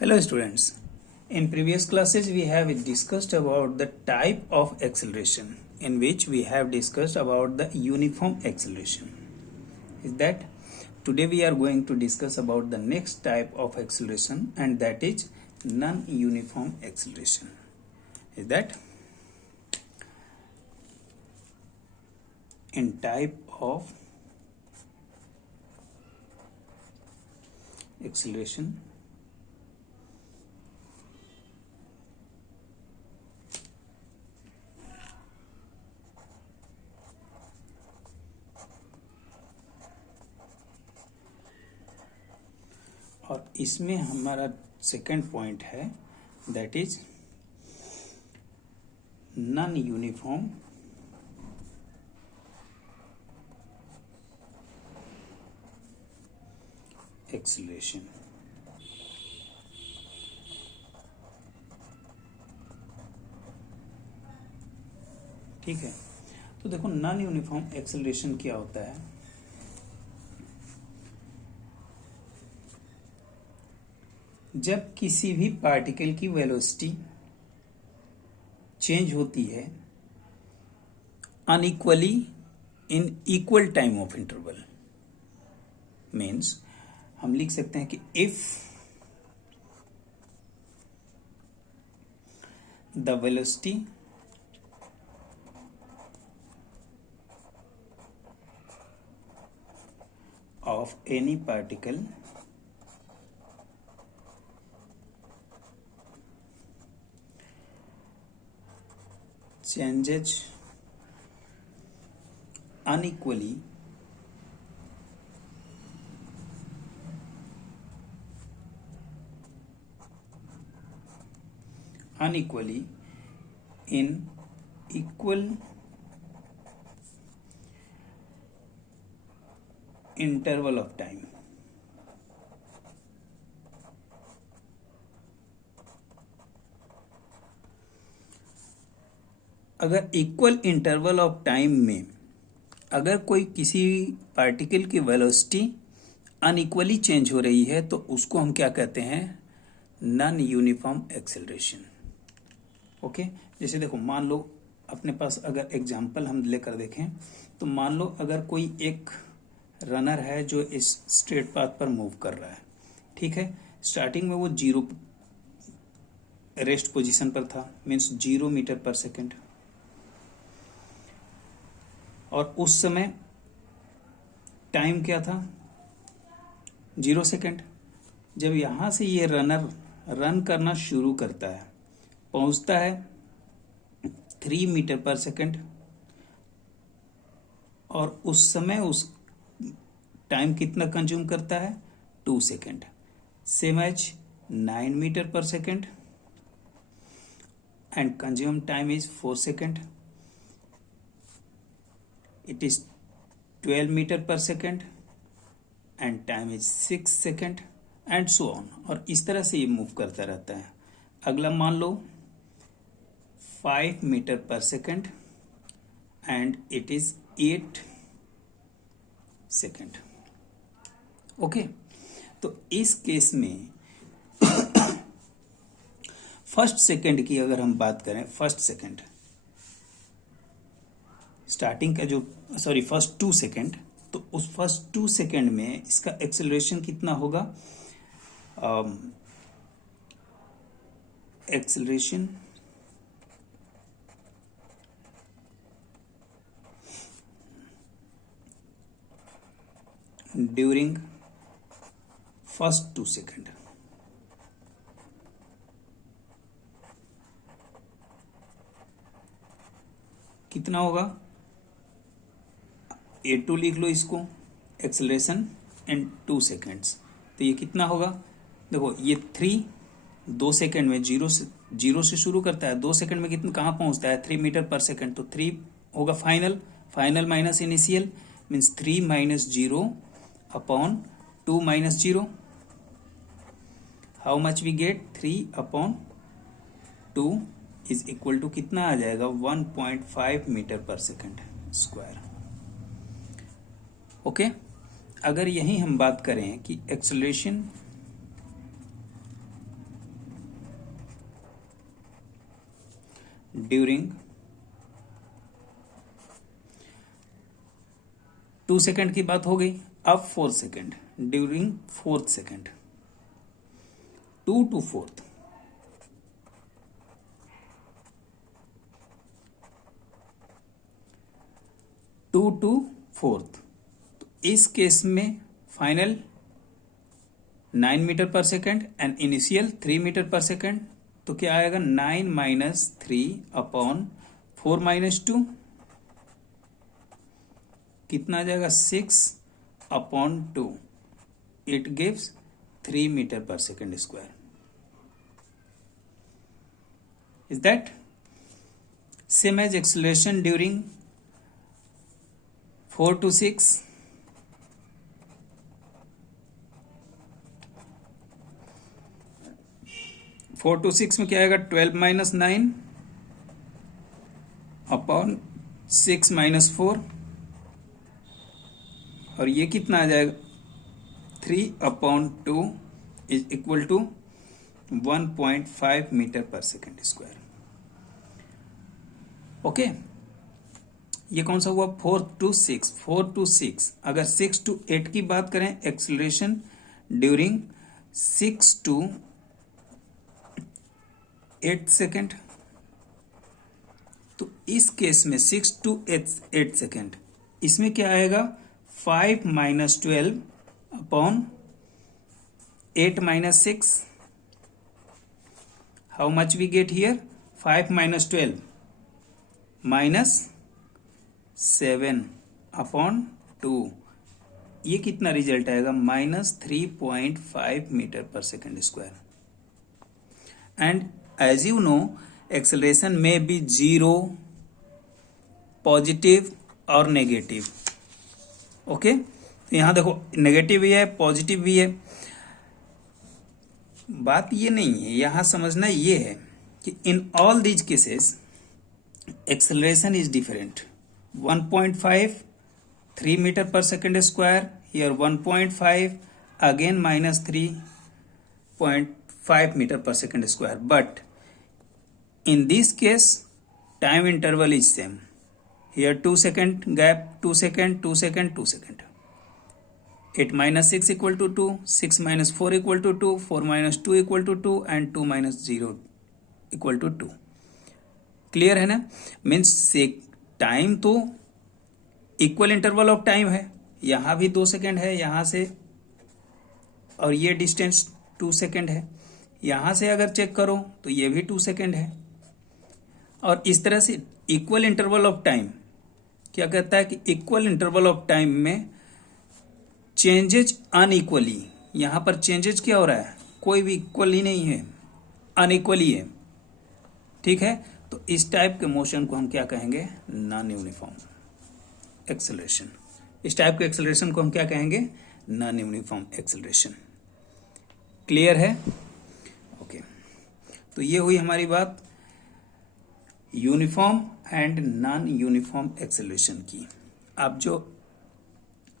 Hello students. In previous classes we have discussed about the type of acceleration, in which we have discussed about the uniform acceleration. Is that today we are going to discuss about the next type of acceleration, and that is non-uniform acceleration. Is that in type of acceleration और इसमें हमारा second point है, that is non uniform acceleration. ठीक है, तो देखो non uniform acceleration क्या होता है। जब किसी भी पार्टिकल की वेलोसिटी चेंज होती है unequally in equal time of interval, means हम लिख सकते हैं कि if the velocity of any particle changes unequally in equal interval of time, अगर इक्वल इंटरवल ऑफ टाइम में अगर कोई किसी पार्टिकल की वेलोसिटी अनइक्वली चेंज हो रही है तो उसको हम क्या कहते हैं, नॉन यूनिफॉर्म एक्सेलरेशन। ओके, जैसे देखो मान लो अपने पास अगर एग्जांपल हम लेकर देखें तो मान लो अगर कोई एक रनर है जो इस स्ट्रेट पाथ पर मूव कर रहा है। ठीक है, स्टार्टिंग में वो 0 रेस्ट पोजीशन पर था, मीन्स 0 मीटर पर सेकेंड, और उस समय टाइम क्या था, 0 सेकेंड। जब यहां से ये रनर रन करना शुरू करता है, पहुंचता है 3 मीटर पर सेकेंड, और उस समय उस टाइम कितना कंज्यूम करता है, 2 second. Same as 9 metre per second and consume time is 4 second. It is 12 metre per second and time is 6 second and so on, और इस तरह से ये मूव करता रहता है। अगला मान लो 5 metre per second and it is 8 second. Okay, तो इस केस में फर्स्ट सेकेंड की अगर हम बात करें, फर्स्ट सेकेंड स्टार्टिंग का जो फर्स्ट 2 सेकेंड, तो उस फर्स्ट 2 सेकेंड में इसका एक्सेलरेशन कितना होगा, एक्सेलरेशन ड्यूरिंग फर्स्ट 2 सेकेंड कितना होगा, A2 लिख लो इसको, एक्सेलरेशन इन 2 सेकेंड्स। तो ये कितना होगा, देखो ये 3 2 सेकेंड में जीरो से शुरू करता है, 2 सेकेंड में कितना कहाँ पहुंचता है, 3 मीटर पर सेकेंड। तो 3 होगा final minus initial, means 3 minus 0 upon 2 minus 0। How much we get, 3 upon 2 is equal to कितना आ जाएगा, 1.5 metre per second square. Okay, अगर यही हम बात करें कि एक्सेलरेशन ड्यूरिंग 2 सेकेंड की बात हो गई। अब 4 second, during 4th second, 2 to 4th, तो इस केस में final 9 metre per second and initial 3 metre per second. तो क्या आएगा 9 माइनस 3/4 माइनस 2, कितना आ जाएगा 6/2। It gives 3 metre per second square. Is that same as acceleration during 4 to 6? Four to six में क्या आएगा 12 माइनस 9/6 माइनस 4, और ये कितना आ जाएगा 3/2 is equal to 1.5 metre per second square. Okay, ये कौन सा हुआ 4 to 6। 4 to 6, अगर 6 to 8 की बात करें एक्सेलरेशन ड्यूरिंग 6 to 8 सेकेंड, तो इस केस में 6 to 8 सेकेंड, इसमें क्या आएगा 5 minus 12/8 minus 6। How much we get here 5 minus 12 minus 7/2। ये कितना रिजल्ट आएगा -3.5 metre per second square. And as you know acceleration में बी 0, पॉजिटिव और नेगेटिव। ओके, तो यहां देखो नेगेटिव भी है पॉजिटिव भी है। बात ये नहीं है, यहां समझना ये है कि in all these cases acceleration is different. 1.5 3 metre per second square, here 1.5 again minus 3.5 metre per second square, but in this case time interval is same. Here 2 second gap, 2 second, 2 second, 2 second. 8 minus 6 equal to 2, 6 minus 4 equal to 2, 4 minus 2 equal to 2 and 2 minus 0 equal to 2. Clear है ना? Means time तो equal interval of time है, यहां भी 2 second है यहां से, और ये डिस्टेंस 2 सेकेंड है। यहां से अगर चेक करो तो ये भी 2 सेकेंड है। और इस तरह से इक्वल इंटरवल ऑफ टाइम क्या कहता है कि इक्वल इंटरवल ऑफ टाइम में चेंजेज अनइक्वली, यहां पर चेंजेज क्या हो रहा है, कोई भी इक्वल ही नहीं है, अनइक्वली है। ठीक है, तो इस टाइप के मोशन को हम क्या कहेंगे, नॉन यूनिफॉर्म एक्सेलरेशन। इस टाइप के एक्सेलरेशन को हम क्या कहेंगे, नॉन यूनिफॉर्म एक्सेलरेशन। क्लियर है? ओके, तो ये हुई हमारी बात uniform and non uniform acceleration की। अब जो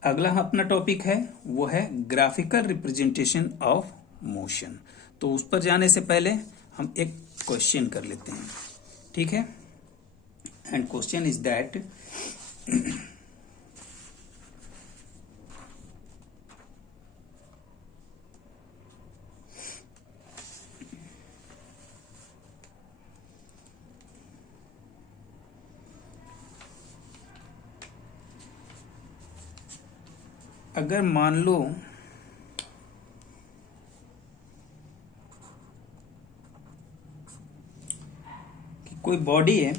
अगला अपना टॉपिक है वो है ग्राफिकल रिप्रेजेंटेशन ऑफ मोशन। तो उस पर जाने से पहले हम एक क्वेश्चन कर लेते हैं, ठीक है? एंड क्वेश्चन इज दैट अगर मान लो कि कोई बॉडी है,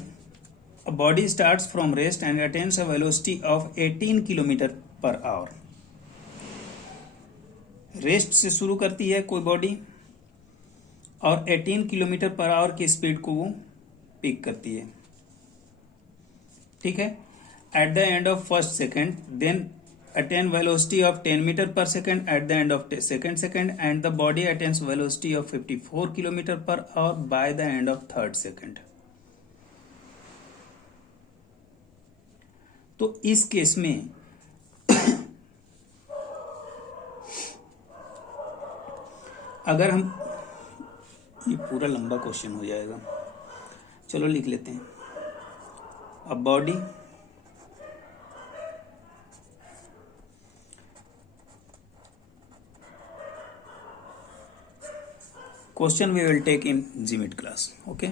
a body starts from rest and attains a velocity of 18 kilometre per hour. Rest से शुरू करती है कोई बॉडी और 18 किलोमीटर पर आवर की स्पीड को वो पिक करती है, ठीक है? At the end of first second then attain velocity of 10 meter per second at the end of second and the body attains velocity of 54 kilometer per hour by the end of third second। तो इस case में अगर हम, ये पूरा लंबा question हो जाएगा, चलो लिख लेते हैं। A body question we will take in GMAT class. Okay.